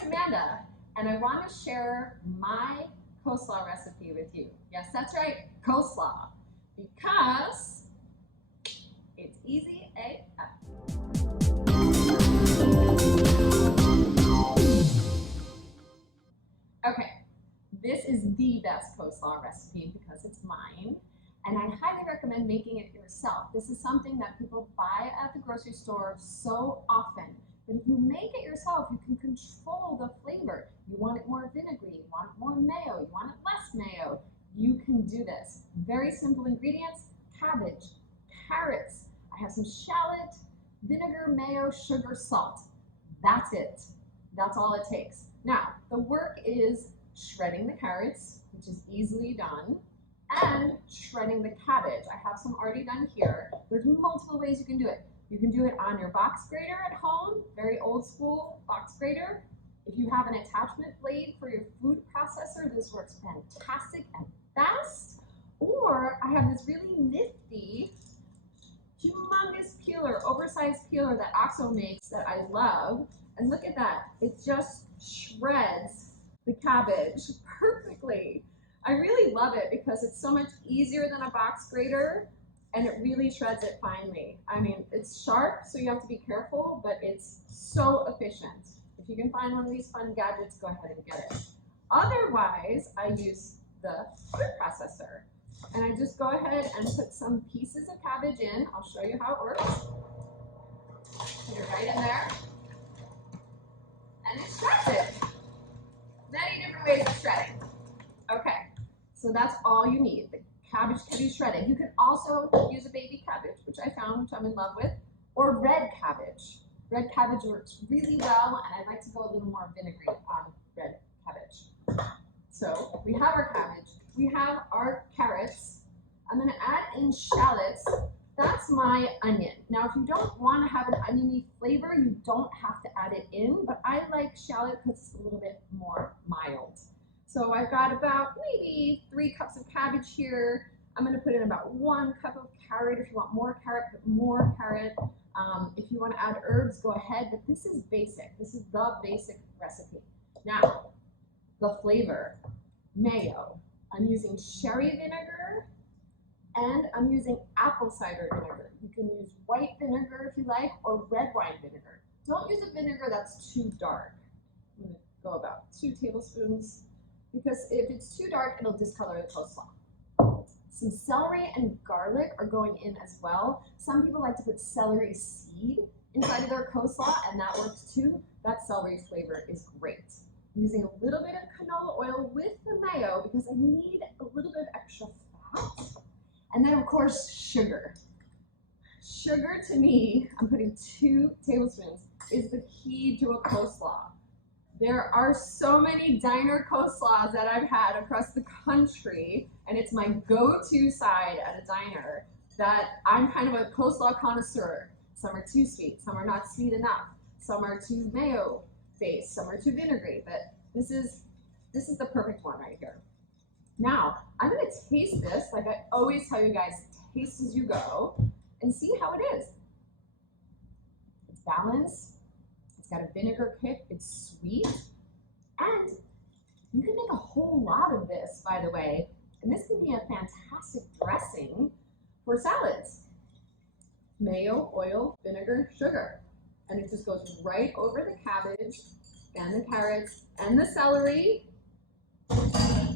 it's Amanda, and I want to share my coleslaw recipe with you. Yes, that's right, coleslaw, because it's easy AF. Okay, this is the best coleslaw recipe because it's mine, and I highly recommend making it yourself. This is something that people buy at the grocery store so often. But if you make it yourself, you can control the flavor. You want it more vinegary, you want more mayo, you want it less mayo. You can do this. Very simple ingredients: cabbage, carrots. I have some shallot, vinegar, mayo, sugar, salt. That's it. That's all it takes. Now, the work is shredding the carrots, which is easily done, and shredding the cabbage. I have some already done here. There's multiple ways you can do it. You can do it on your box grater at home, very old school box grater. If you have an attachment blade for your food processor, this works fantastic and fast. Or I have this really nifty, humongous peeler, oversized peeler that OXO makes that I love. And look at that, it just shreds the cabbage perfectly. I really love it because it's so much easier than a box grater, and it really shreds it finely. I mean, it's sharp, so you have to be careful, but it's so efficient. If you can find one of these fun gadgets, go ahead and get it. Otherwise, I use the food processor, and I just go ahead and put some pieces of cabbage in. I'll show you how it works. Put it right in there, and it shreds it. Many different ways of shredding. Okay, so that's all you need. The cabbage can be shredded. You can also use a baby cabbage, which I found, which I'm in love with, or red cabbage. Red cabbage works really well, and I like to go a little more vinegary on red cabbage. So we have our cabbage, we have our carrots. I'm gonna add in shallots. That's my onion. Now, if you don't want to have an oniony flavor, you don't have to add it in, but I like shallot because it's a little bit more mild. So I've got about maybe 3 cups of cabbage here. I'm going to put in about 1 cup of carrot. If you want more carrot, put more carrot. If you want to add herbs, go ahead, but this is basic. This is the basic recipe. Now, the flavor: mayo. I'm using sherry vinegar, and I'm using apple cider vinegar. You can use white vinegar if you like, or red wine vinegar. Don't use a vinegar that's too dark. I'm going to go about 2 tablespoons. Because if it's too dark, it'll discolor the coleslaw. Some celery and garlic are going in as well. Some people like to put celery seed inside of their coleslaw, and that works too. That celery flavor is great. I'm using a little bit of canola oil with the mayo because I need a little bit of extra fat. And then, of course, sugar. Sugar, to me, I'm putting 2 tablespoons, is the key to a coleslaw. There are so many diner coleslaws that I've had across the country, and it's my go-to side at a diner, that I'm kind of a coleslaw connoisseur. Some are too sweet, some are not sweet enough, some are too mayo-based, some are too vinegary, but this is the perfect one right here. Now, I'm going to taste this, like I always tell you guys, taste as you go, and see how it is. It's balanced. It's got a vinegar kick, it's sweet, and you can make a whole lot of this, by the way, and this can be a fantastic dressing for salads. Mayo, oil, vinegar, sugar, and it just goes right over the cabbage and the carrots and the celery.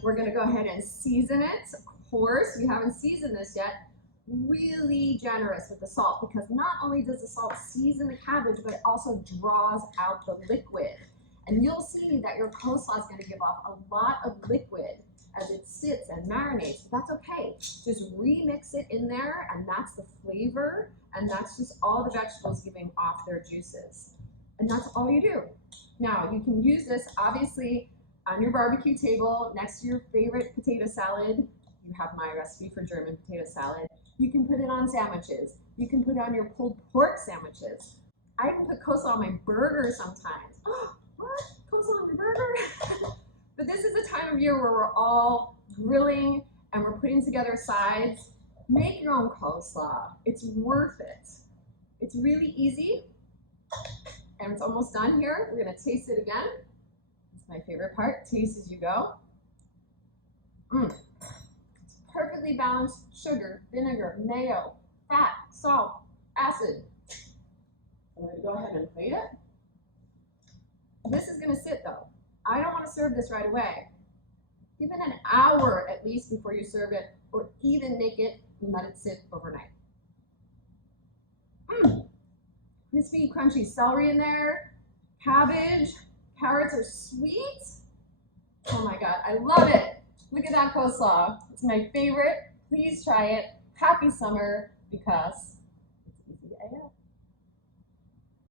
We're going to go ahead and season it. Of course, we haven't seasoned this yet. Really generous with the salt, because not only does the salt season the cabbage, but it also draws out the liquid. And you'll see that your coleslaw is going to give off a lot of liquid as it sits and marinates, but that's okay. Just remix it in there, and that's the flavor, and that's just all the vegetables giving off their juices. And that's all you do. Now, you can use this, obviously, on your barbecue table next to your favorite potato salad. You have my recipe for German potato salad. You can put it on sandwiches. You can put it on your pulled pork sandwiches. I even put coleslaw on my burger sometimes. Oh, what? Coleslaw on your burger? But this is the time of year where we're all grilling and we're putting together sides. Make your own coleslaw. It's worth it. It's really easy. And it's almost done here. We're going to taste it again. It's my favorite part. Taste as you go. It's perfectly balanced sugar, vinegar, mayo, fat, salt, acid. I'm going to go ahead and plate it. This is going to sit though. I don't want to serve this right away. Give it an hour at least before you serve it, or even make it and let it sit overnight. Crispy, crunchy celery in there, cabbage, carrots are sweet. Oh my God, I love it. Look at that coleslaw. It's my favorite. Please try it. Happy summer because it's easy AF.